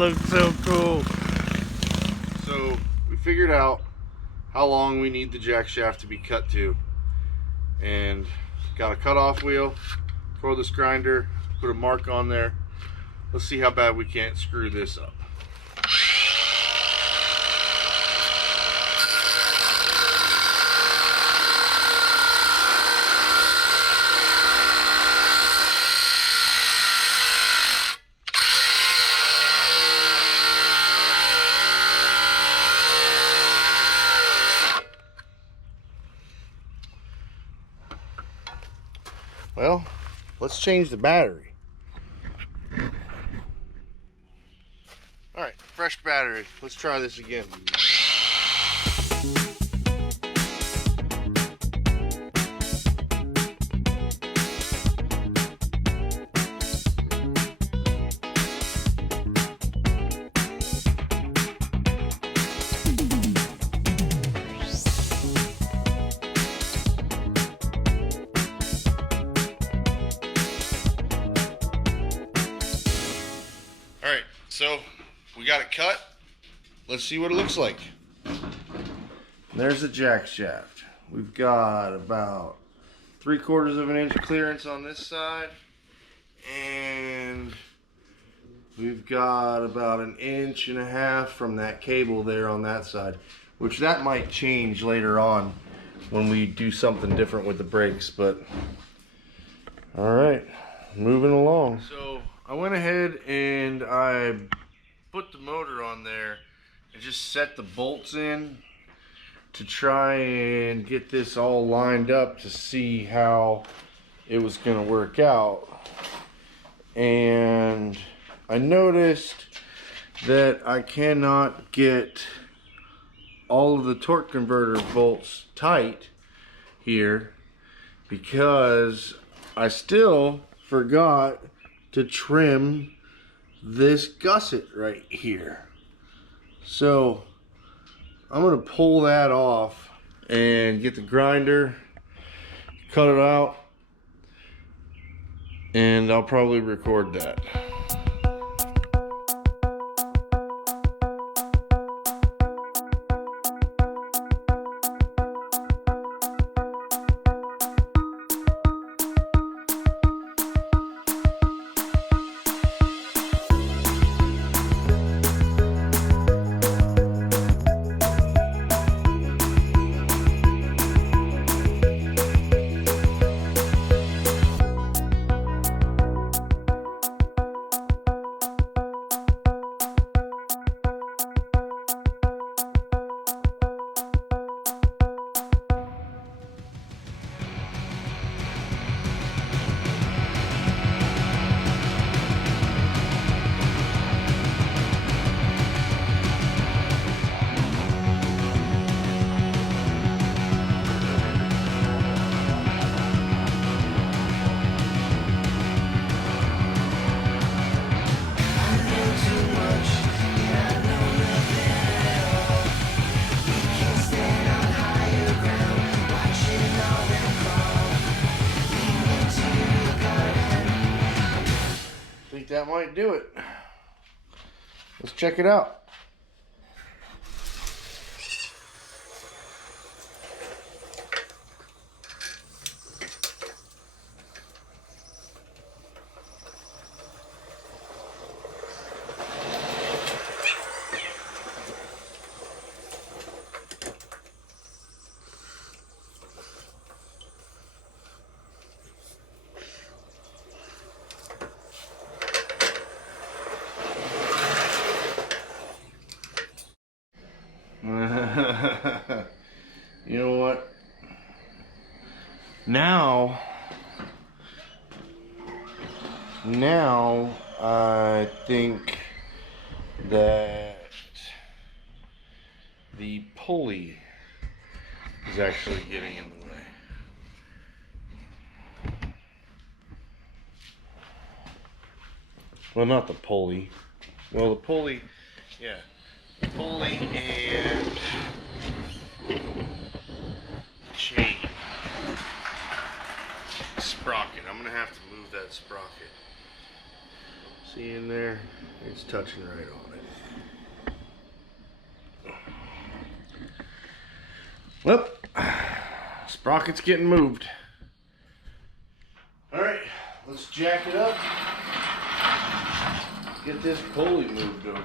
looks so cool. So we figured out how long we need the jack shaft to be cut to, and got a cutoff wheel for this grinder, put a mark on there. Let's see how bad we can't screw this up. Well, let's change the battery. All right, fresh battery. Let's try this again. All right, so we got it cut. Let's see what it looks like. There's the jack shaft. We've got about 3/4 of an inch clearance on this side, and we've got about 1.5 inches from that cable there on that side, which that might change later on when we do something different with the brakes. But all right, moving along. So I went ahead and I put the motor on there and just set the bolts in to try and get this all lined up to see how it was going to work out. And I noticed that I cannot get all of the torque converter bolts tight here because I still forgot to trim this gusset right here. So I'm gonna pull that off and get the grinder, cut it out, and I'll probably record that. That might do it. Let's check it out. You know what? Now I think that the pulley is actually getting in the way. Well, not the pulley. Well, the pulley, yeah. The pulley and chain. Sprocket. I'm going to have to move that sprocket. See in there? It's touching right on it. Well, sprocket's getting moved. Alright, let's jack it up. Get this pulley moved over.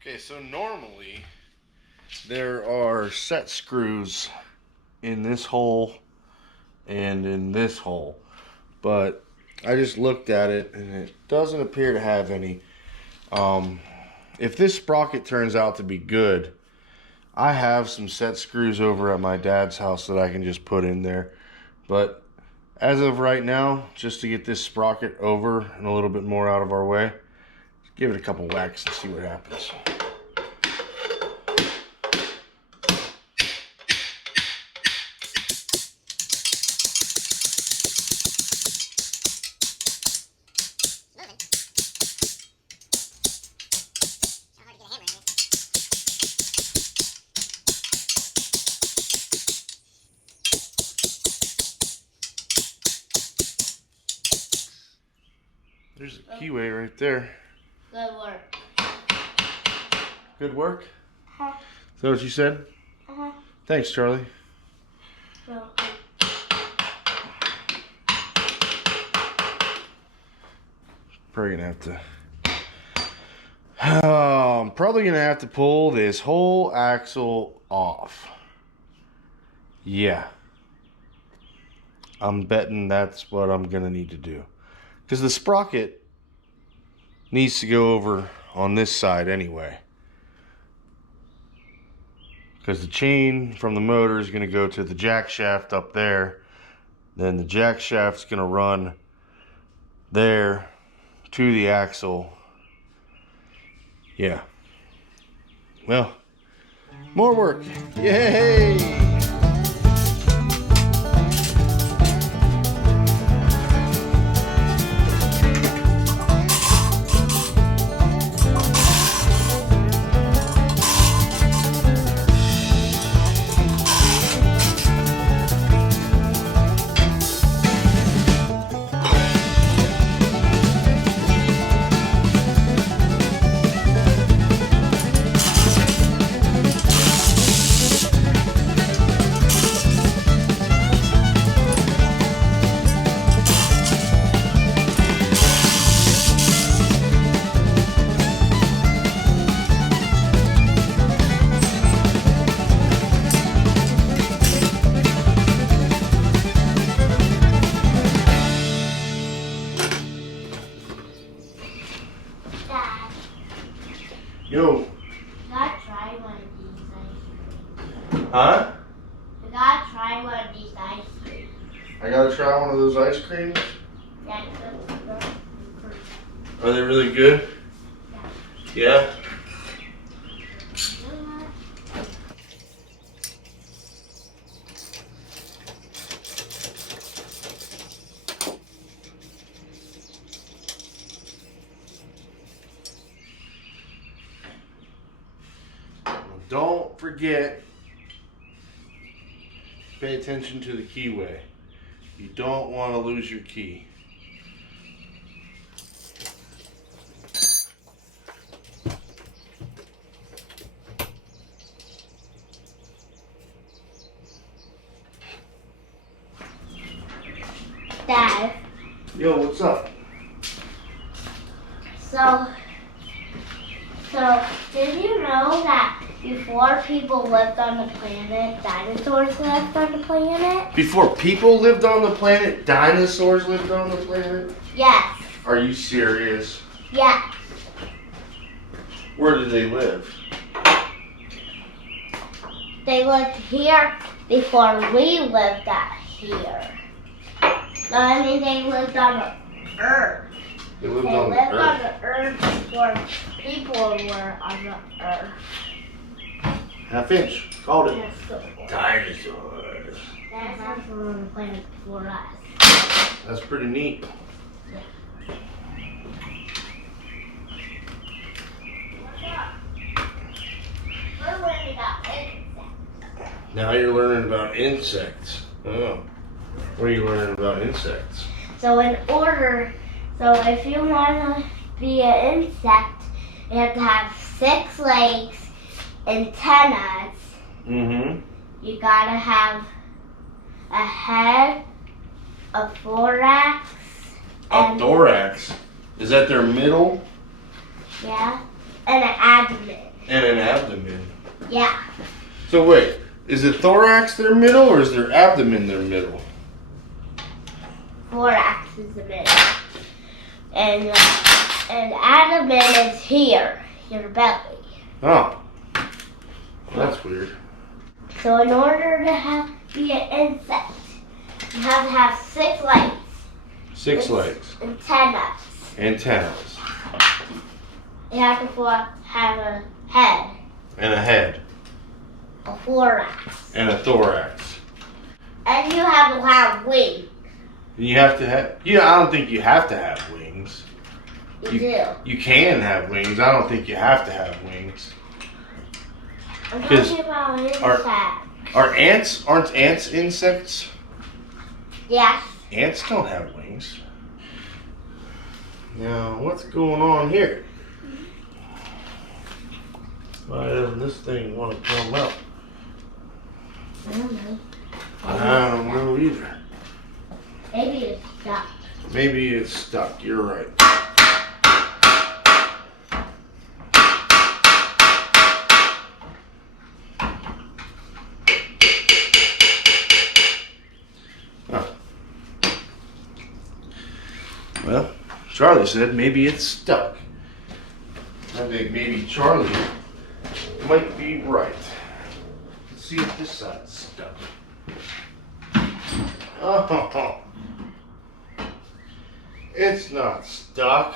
Okay, so normally there are set screws in this hole and in this hole, but I just looked at it and it doesn't appear to have any. If this sprocket turns out to be good, I have some set screws over at my dad's house that I can just put in there. But as of right now, just to get this sprocket over and a little bit more out of our way, give it a couple whacks and see what happens. There's a keyway right there. Good work. Good work? Uh-huh. Is that what you said? Uh-huh. Thanks, Charlie. Well, Probably gonna have to. I'm probably gonna have to pull this whole axle off. Yeah. I'm betting that's what I'm gonna need to do. Because the sprocket needs to go over on this side anyway. Because the chain from the motor is going to go to the jack shaft up there. Then the jack shaft's going to run there to the axle. Yeah. Well, more work. Yay! Dad, Yo. you gotta try one of these ice creams. Huh? You gotta try one of these ice creams. I gotta try one of those ice creams. Yeah, good. Are they really good? Yeah? Don't forget, pay attention to the keyway. You don't want to lose your key. Dad, Yo, what's up? so did you know that before people lived on the planet, dinosaurs lived on the planet? Before people lived on the planet, dinosaurs lived on the planet? Yes. Are you serious? Yes. Where did they live? They lived here before we lived out here. No, I mean they lived on the earth. They lived They on lived the on earth. the earth before people were on the earth. Half inch. Called it. Yes, so Dinosaurs. dinosaurs were on the planet before us. That's pretty neat. Where Now you're learning about insects. Oh. What are you learning about insects? So if you want to be an insect, you have to have 6 legs, antennas. Mm-hmm. You gotta have a head, a thorax. A thorax? Is that their middle? Yeah. And an abdomen. And an abdomen. Yeah. So wait, is the thorax their middle or is their abdomen their middle? Thorax is the middle. And abdomen is here, your belly. Oh. Well, that's weird. So in order to be an insect, you have to have 6 legs. 6 legs. Antennas. Antennas. You have to have a head. And a head. A thorax. And a thorax. And you have to have wings. You have to have. I don't think you have to have wings. You do. You can have wings. I don't think you have to have wings. I'm talking about insects. Aren't ants insects? Yes. Ants don't have wings. Now, what's going on here? Why doesn't this thing want to come up? I don't know. I don't know either. Maybe it's stuck. Maybe it's stuck. You're right. Oh. Well, Charlie said maybe it's stuck. I think maybe Charlie might be right. Let's see if this side's stuck. Oh, it's not stuck.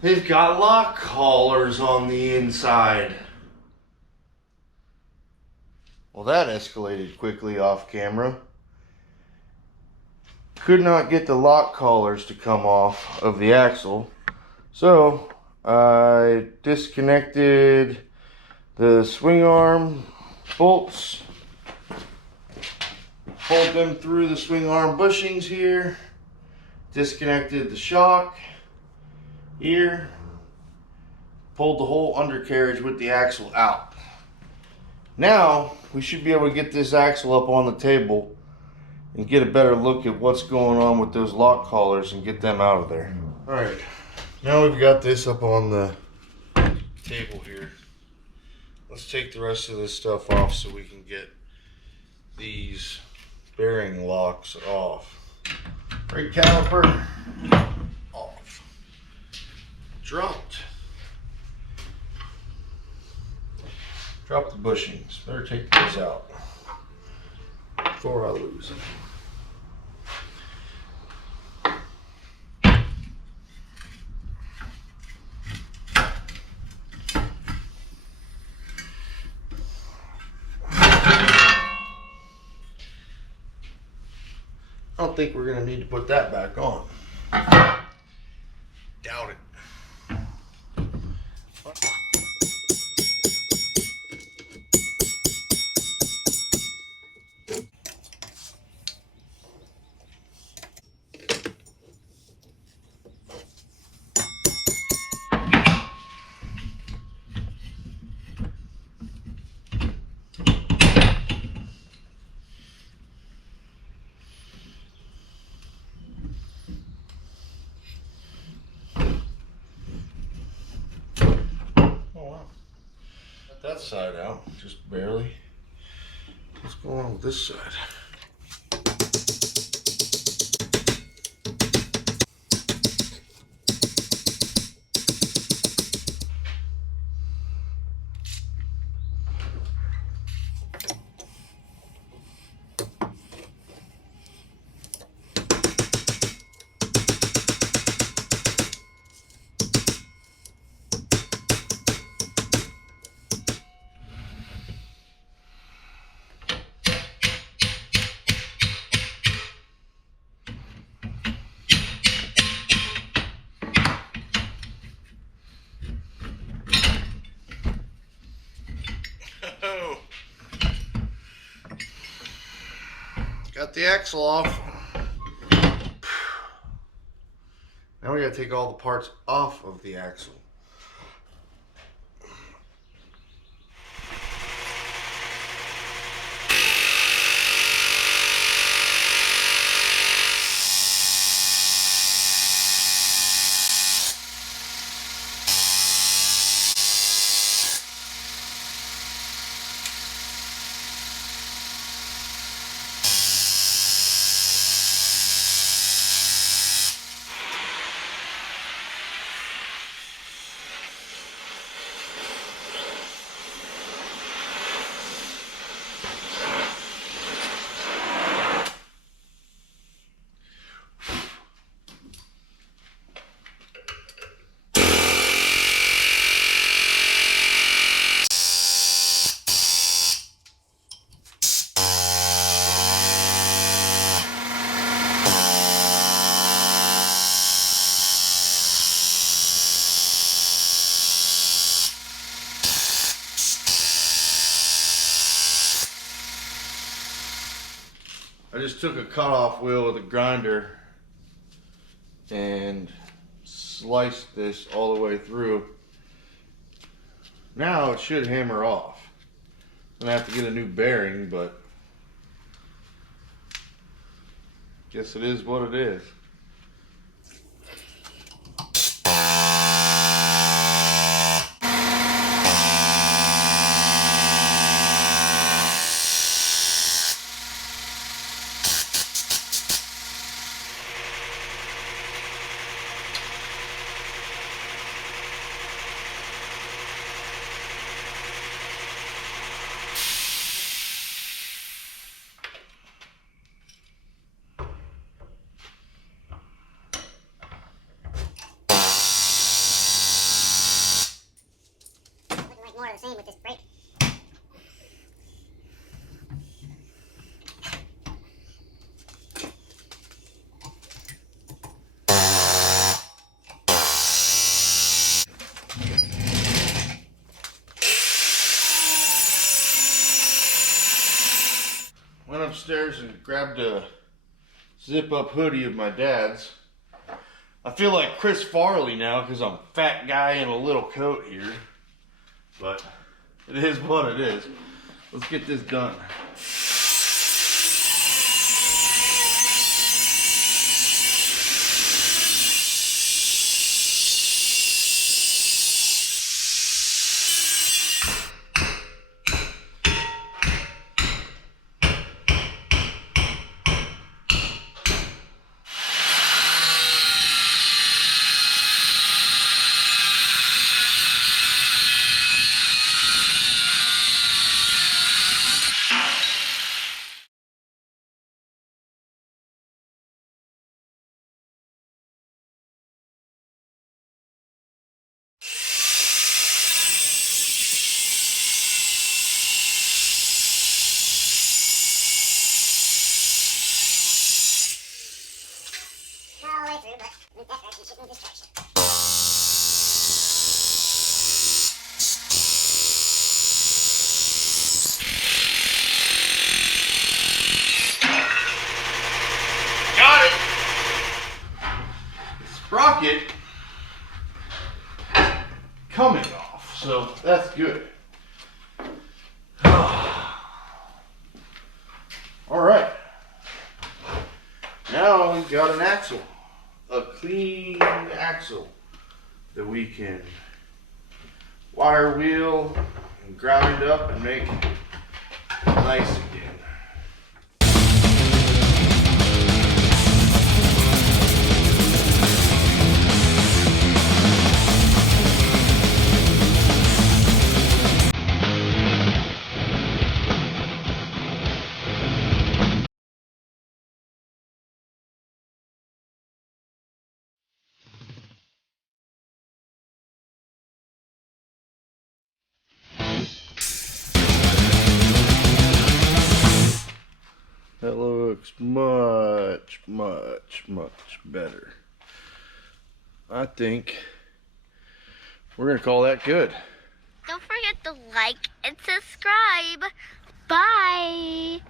They've got lock collars on the inside. Well, that escalated quickly off camera. Could not get the lock collars to come off of the axle, so I disconnected the swing arm bolts, pulled them through the swing arm bushings here, disconnected the shock here, pulled the whole undercarriage with the axle out. Now we should be able to get this axle up on the table and get a better look at what's going on with those lock collars and get them out of there. All right, now we've got this up on the table here. Let's take the rest of this stuff off so we can get these bearing locks off. Brake caliper off. Dropped. Drop the bushings. Better take this out before I lose it. I don't think we're going to need to put that back on. Doubt it. That side out, just barely. What's going on with this side? Got the axle off. Now we gotta take all the parts off of the axle. I just took a cutoff wheel with a grinder and sliced this all the way through. Now it should hammer off. I'm gonna have to get a new bearing, but guess it is what it is. More of the same with this brake. Went upstairs and grabbed a zip-up hoodie of my dad's. I feel like Chris Farley now because I'm a fat guy in a little coat here. But it is what it is. Let's get this done. Sprocket coming off, so that's good. All right, now we've got an axle, a clean axle that we can wire wheel and grind up and make nice again. That looks much, much, much better. I think we're gonna call that good. Don't forget to like and subscribe. Bye.